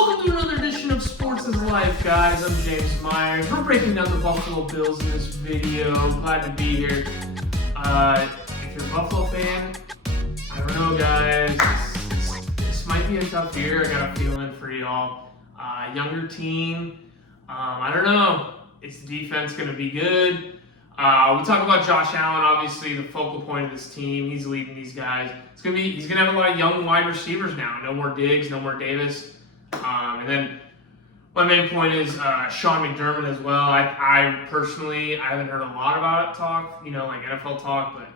Welcome to another edition of Sports is Life, guys. I'm James Myers. We're breaking down the Buffalo Bills in this video. Glad to be here. If you're a Buffalo fan, I don't know, guys. This might be a tough year. I got a feeling for y'all. Younger team. I don't know. Is the defense going to be good? We talk about Josh Allen, obviously the focal point of this team. He's leading these guys. He's gonna have a lot of young wide receivers now. No more Diggs, no more Davis. And then my main point is Sean McDermott as well. I personally haven't heard a lot about it like NFL talk, but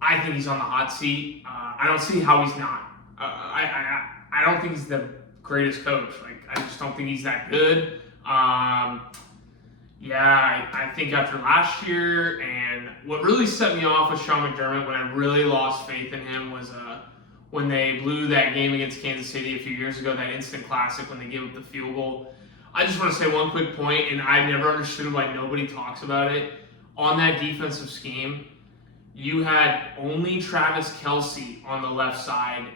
I think he's on the hot seat. I don't see how he's not. I don't think he's the greatest coach. I just don't think he's that good. I think after last year, and what really set me off with Sean McDermott when I really lost faith in him was when they blew that game against Kansas City a few years ago, that instant classic when they gave up the field goal. I just want to say one quick point, and I never understood why nobody talks about it. On that defensive scheme, you had only Travis Kelce on the left side,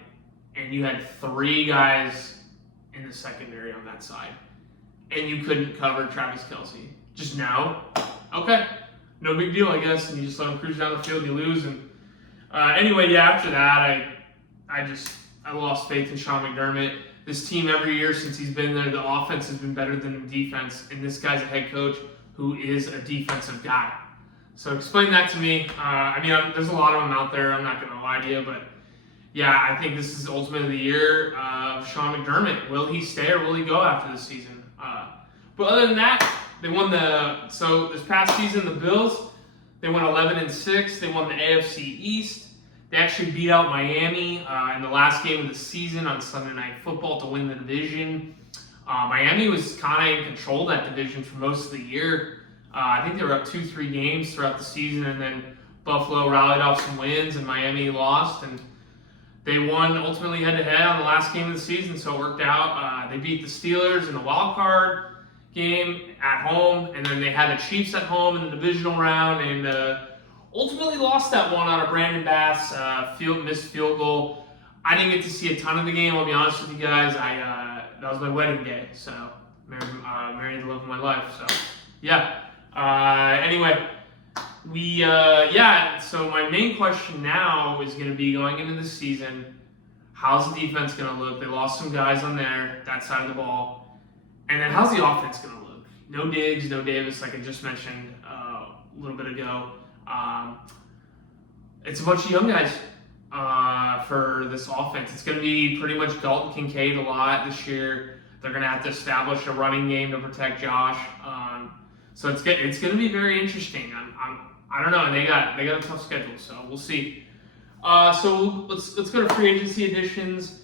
and you had three guys in the secondary on that side, and you couldn't cover Travis Kelce. Just no. Okay. No big deal, I guess. And you just let him cruise down the field and you lose. And after that, I lost faith in Sean McDermott. This team every year since he's been there, the offense has been better than the defense. And this guy's a head coach who is a defensive guy. So explain that to me. There's a lot of them out there. I'm not going to lie to you. But, I think this is ultimately the year of Sean McDermott. Will he stay or will he go after this season? But other than that, they won this past season, the Bills, they won 11-6. They won the AFC East. They actually beat out Miami in the last game of the season on Sunday Night Football to win the division. Miami was kind of in control of that division for most of the year. I think they were up 2-3 games throughout the season, and then Buffalo rallied off some wins, and Miami lost. And they won ultimately head-to-head on the last game of the season, so it worked out. They beat the Steelers in the wild card game at home, and then they had the Chiefs at home in the divisional round, and ultimately lost that one on a Brandon Bass missed field goal. I didn't get to see a ton of the game, I'll be honest with you guys. That was my wedding day, so married the love of my life. So so my main question now is going to be going into the season, how's the defense going to look? They lost some guys on that side of the ball. And then how's the offense going to look? No Diggs, no Davis, like I just mentioned a little bit ago. It's a bunch of young guys for this offense. It's going to be pretty much Dalton Kincaid a lot this year. They're going to have to establish a running game to protect Josh. So it's going to be very interesting. I don't know. And they got a tough schedule, so we'll see. So let's go to free agency additions.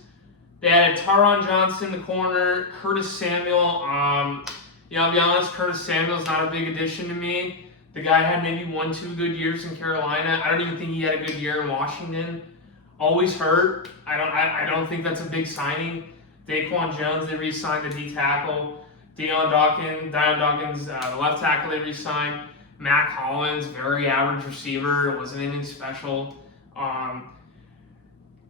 They had Taron Johnson in the corner, Curtis Samuel. I'll be honest, Curtis Samuel's not a big addition to me. The guy had maybe 1-2 good years in Carolina. I don't even think he had a good year in Washington. Always hurt. I don't think that's a big signing. Daquan Jones, they re-signed the D tackle. Dion Dawkins, the left tackle, they re-signed. Mac Hollins, very average receiver. It wasn't anything special.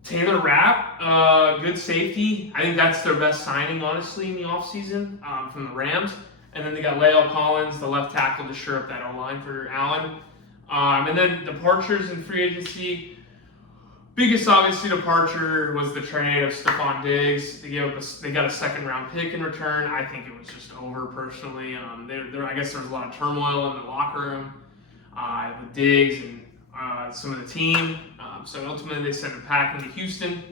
Taylor Rapp, good safety. I think that's their best signing, honestly, in the offseason from the Rams. And then they got La'el Collins, the left tackle, to shore up that O-line for Allen. And then departures in free agency. Biggest, obviously, departure was the trade of Stephon Diggs. They got a second-round pick in return. I think it was just over, personally. I guess there was a lot of turmoil in the locker room with Diggs and some of the team. So ultimately they sent him packing to Houston.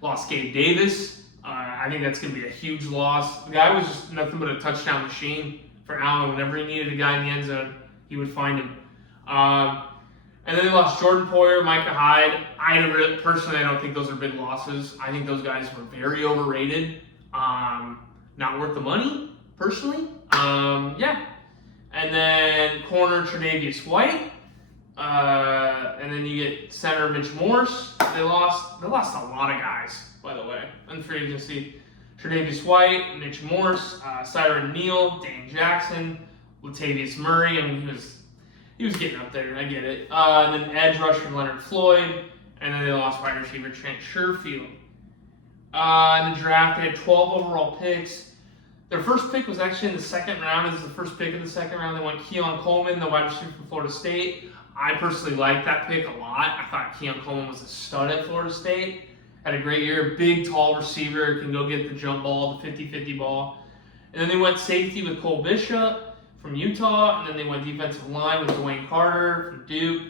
Lost Gabe Davis. I think that's going to be a huge loss. The guy was just nothing but a touchdown machine for Allen. Whenever he needed a guy in the end zone, he would find him. And then they lost Jordan Poyer, Micah Hyde. Personally, I don't think those are big losses. I think those guys were very overrated. Not worth the money, personally. And then corner Tre'Davious White. And then you get center Mitch Morse. They lost a lot of guys, by the way, in free agency. Tre'Davious White, Mitch Morse, Siren Neal, Dane Jackson, Latavius Murray. He was getting up there. I get it. And then edge rusher Leonard Floyd, and then they lost wide receiver Trent Sherfield. In the draft. They had 12 overall picks. Their first pick was actually in the second round. This is the first pick in the second round. They went Keon Coleman, the wide receiver from Florida State. I personally liked that pick a lot. I thought Keon Coleman was a stud at Florida State. Had a great year. Big, tall receiver. Can go get the jump ball, the 50-50 ball. And then they went safety with Cole Bishop from Utah. And then they went defensive line with Dwayne Carter from Duke.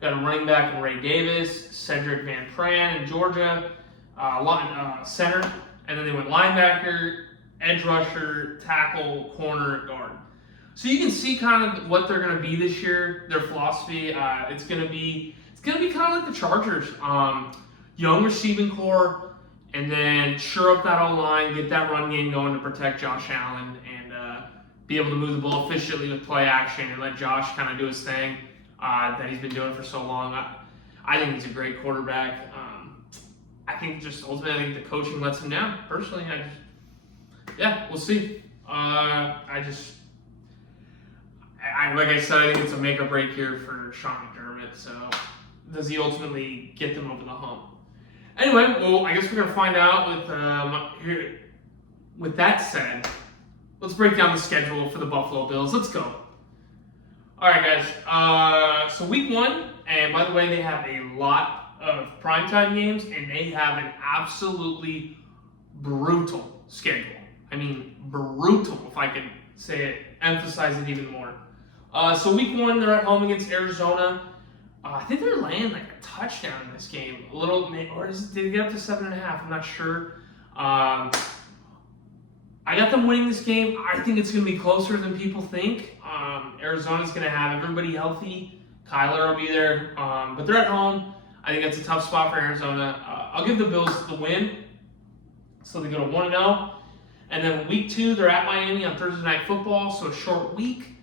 Got a running back in Ray Davis, Cedric Van Pran in Georgia, center. And then they went linebacker, edge rusher, tackle, corner, guard. So you can see kind of what they're going to be this year. Their philosophy, it's going to be kind of like the Chargers. Young receiving core, and then shore up that O-line, get that run game going to protect Josh Allen, and be able to move the ball efficiently with play action and let Josh kind of do his thing that he's been doing for so long. I think he's a great quarterback. I think just ultimately, I think the coaching lets him down. Personally, we'll see. Like I said, I think it's a make or break here for Sean McDermott. So, does he ultimately get them over the hump? Anyway, well, I guess we're gonna find out with that said, let's break down the schedule for the Buffalo Bills. Let's go. All right, guys. So week 1, and by the way, they have a lot of primetime games, and they have an absolutely brutal schedule. I mean, brutal, if I can say it, emphasize it even more. So week 1, they're at home against Arizona. I think they're laying like a touchdown in this game. A little, or did it get up to 7.5? I'm not sure. I got them winning this game. I think it's going to be closer than people think. Arizona's going to have everybody healthy. Kyler will be there. But they're at home. I think that's a tough spot for Arizona. I'll give the Bills the win. So they go to 1-0. And then week 2, they're at Miami on Thursday Night Football. So a short week.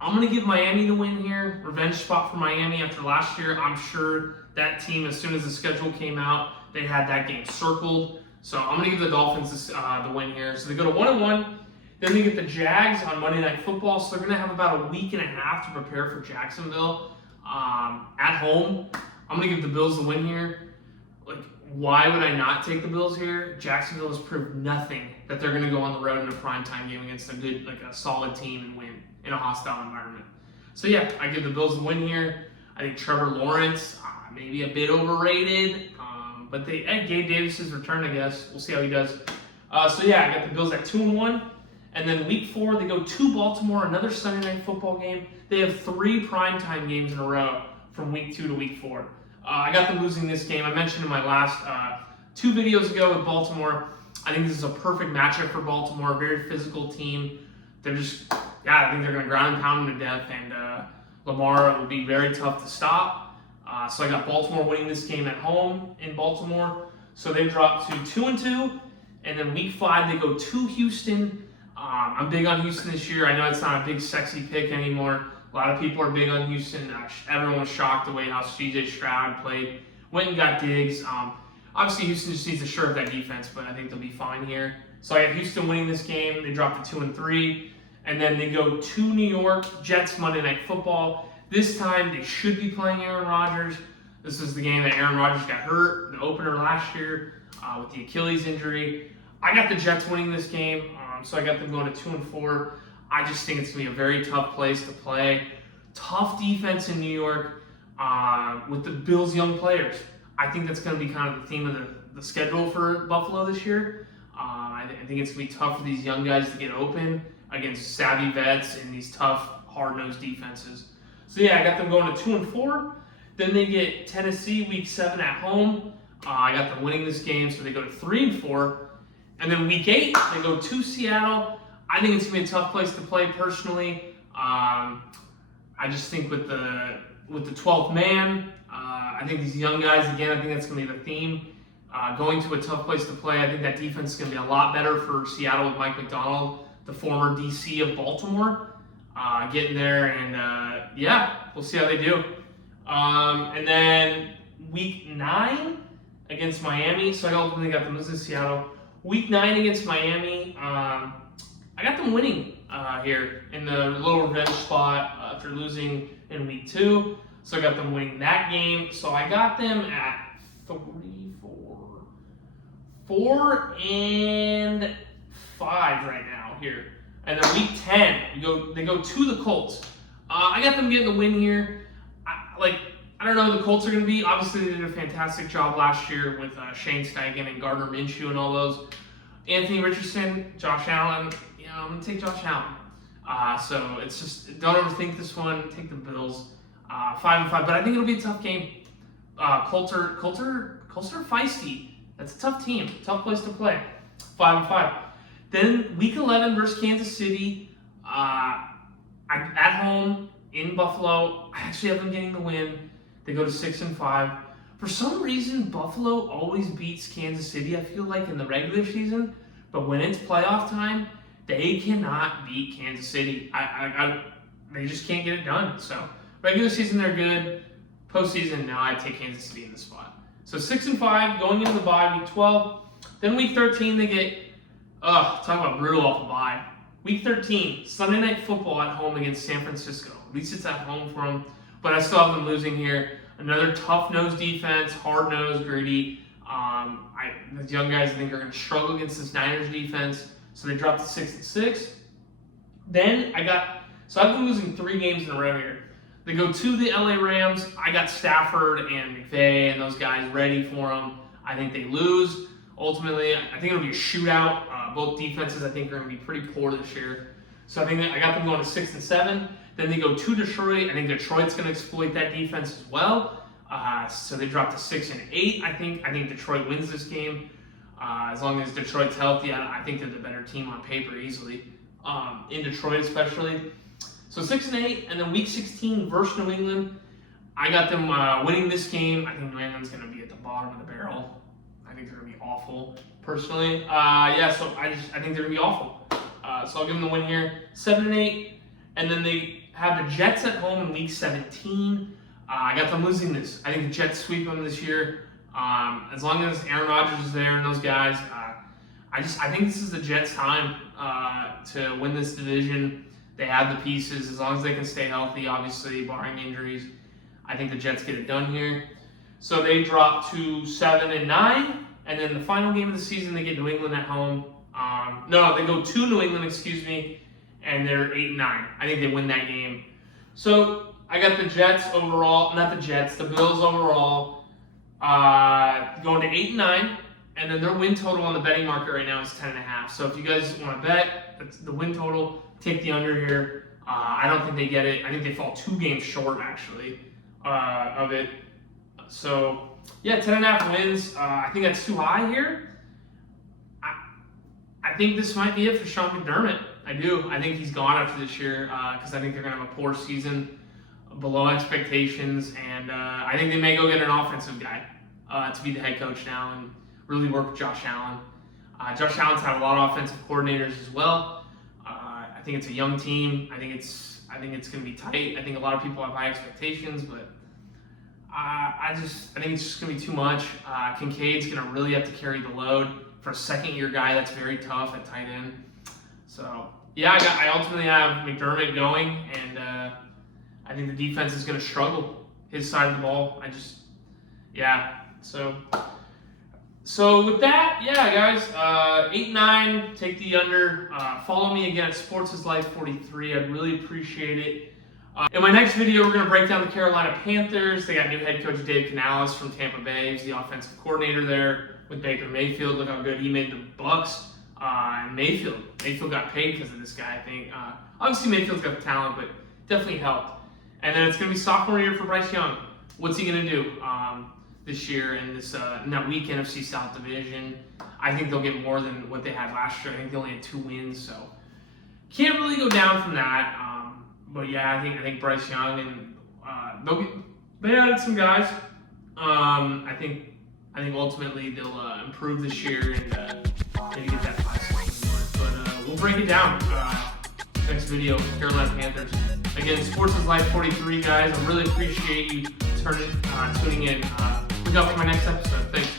I'm going to give Miami the win here. Revenge spot for Miami after last year. I'm sure that team, as soon as the schedule came out, they had that game circled. So I'm going to give the Dolphins the win here. So they go to 1-1. Then they get the Jags on Monday Night Football. So they're going to have about a week and a half to prepare for Jacksonville at home. I'm going to give the Bills the win here. Like, why would I not take the Bills here? Jacksonville has proved nothing that they're going to go on the road in a primetime game against a good, like a solid team and win in a hostile environment. So yeah, I give the Bills the win here. I think Trevor Lawrence, maybe a bit overrated, but Gabe Davis's return, I guess. We'll see how he does. So yeah, I got the Bills at 2-1. And then week 4, they go to Baltimore, another Sunday Night Football game. They have 3 primetime games in a row from week 2 to week 4. I got them losing this game. I mentioned in my last 2 videos ago with Baltimore, I think this is a perfect matchup for Baltimore, a very physical team. They're just, I think they're going to ground and pound them to death, and Lamar will be very tough to stop. So I got Baltimore winning this game at home in Baltimore. So they drop to 2-2, and then week 5, they go to Houston. I'm big on Houston this year. I know it's not a big, sexy pick anymore. A lot of people are big on Houston. Everyone was shocked the way how C.J. Stroud played. Went and got Diggs. Obviously, Houston just needs to shore up that defense, but I think they'll be fine here. So I got Houston winning this game. They drop to 2-3. And then they go to New York, Jets Monday Night Football. This time, they should be playing Aaron Rodgers. This is the game that Aaron Rodgers got hurt, the opener last year with the Achilles injury. I got the Jets winning this game, so I got them going to 2-4. I just think it's going to be a very tough place to play. Tough defense in New York with the Bills' young players. I think that's going to be kind of the theme of the schedule for Buffalo this year. I think it's going to be tough for these young guys to get open against savvy vets in these tough, hard-nosed defenses. So yeah, I got them going to 2-4. Then they get Tennessee week 7 at home. I got them winning this game, so they go to 3-4. And then week 8, they go to Seattle. I think it's gonna be a tough place to play personally. I just think with the 12th man, I think these young guys, again, I think that's gonna be the theme. Going to a tough place to play, I think that defense is gonna be a lot better for Seattle with Mike Macdonald, the former DC of Baltimore, getting there, and we'll see how they do. And then week 9 against Miami, so I ultimately got them losing to Seattle. Week 9 against Miami, I got them winning here in the little revenge spot after losing in week 2. So I got them winning that game. So I got them at 4-5 right now here. And then week 10, they go to the Colts. I got them getting the win here. I don't know who the Colts are going to be. Obviously, they did a fantastic job last year with Shane Steichen and Gardner Minshew and all those. Anthony Richardson, Josh Allen. I'm going to take Josh Allen. So it's just, don't overthink this one. Take the Bills. 5-5, but I think it'll be a tough game. Colts are feisty. That's a tough team. Tough place to play. 5-5. Then week 11 versus Kansas City. At home in Buffalo. I actually have them getting the win. They go to 6-5. For some reason, Buffalo always beats Kansas City, I feel like, in the regular season. But when it's playoff time, they cannot beat Kansas City. They just can't get it done. So regular season, they're good. Postseason, now I take Kansas City in the spot. So 6-5, going into the bye, week 12. Then week 13, they get, talk about brutal off the bye. Week 13, Sunday Night Football at home against San Francisco. At least it's at home for them. But I still have them losing here. Another tough-nosed defense, hard-nosed, gritty. The young guys, I think, are going to struggle against this Niners defense. So they dropped to 6-6. Then I've been losing 3 games in a row here. They go to the LA Rams. I got Stafford and McVay and those guys ready for them. I think they lose. Ultimately, I think it'll be a shootout. Both defenses, I think, are going to be pretty poor this year. So I think I got them going to 6-7. Then they go to Detroit. I think Detroit's going to exploit that defense as well. So they drop to 6-8. I think Detroit wins this game. As long as Detroit's healthy, I think they're the better team on paper easily. In Detroit especially. So 6-8, and then week 16 versus New England. I got them winning this game. I think New England's going to be at the bottom of the barrel. I think they're going to be awful, personally. So I think they're going to be awful. So I'll give them the win here. 7-8, and then they have the Jets at home in week 17. I got them losing this. I think the Jets sweep them this year. As long as Aaron Rodgers is there and those guys, I think this is the Jets' time to win this division. They have the pieces. As long as they can stay healthy, obviously, barring injuries, I think the Jets get it done here. So they drop to 7-9, and then the final game of the season, they get New England at home. They go to New England, and they're 8-9. I think they win that game. So I got the Jets overall, not the Jets, the Bills overall, going to 8-9, and then their win total on the betting market right now is 10.5. So if you guys want to bet, the win total, take the under here. I don't think they get it. I think they fall 2 games short, actually, of it. So, yeah, 10.5 wins. I think that's too high here. I think this might be it for Sean McDermott. I do. I think he's gone after this year because I think they're going to have a poor season, below expectations, and I think they may go get an offensive guy to be the head coach now and really work with Josh Allen. Josh Allen's had a lot of offensive coordinators as well. I think it's a young team. I think it's going to be tight. I think a lot of people have high expectations, but I think it's just going to be too much. Kincaid's going to really have to carry the load for a second-year guy. That's very tough at tight end. So yeah, I ultimately have McDermott going, and I think the defense is going to struggle his side of the ball. So with that, yeah, guys, 8-9, take the under. Follow me again at SportsIsLife43. I'd really appreciate it. In my next video, we're going to break down the Carolina Panthers. They got new head coach Dave Canales from Tampa Bay. He's the offensive coordinator there with Baker Mayfield. Look how good he made the Bucks. And Mayfield got paid because of this guy, I think. Obviously, Mayfield's got the talent, but definitely helped. And then it's going to be sophomore year for Bryce Young. What's he going to do this year in that weak NFC South division? I think they'll get more than what they had last year. I think they only had 2 wins, so can't really go down from that. But yeah, I think Bryce Young and they added some guys. I think ultimately they'll improve this year and maybe get that 5-6 win. But we'll break it down next video. Carolina Panthers. Again, SportsIsLife43, guys. I really appreciate you tuning in. Look out for my next episode. Thanks.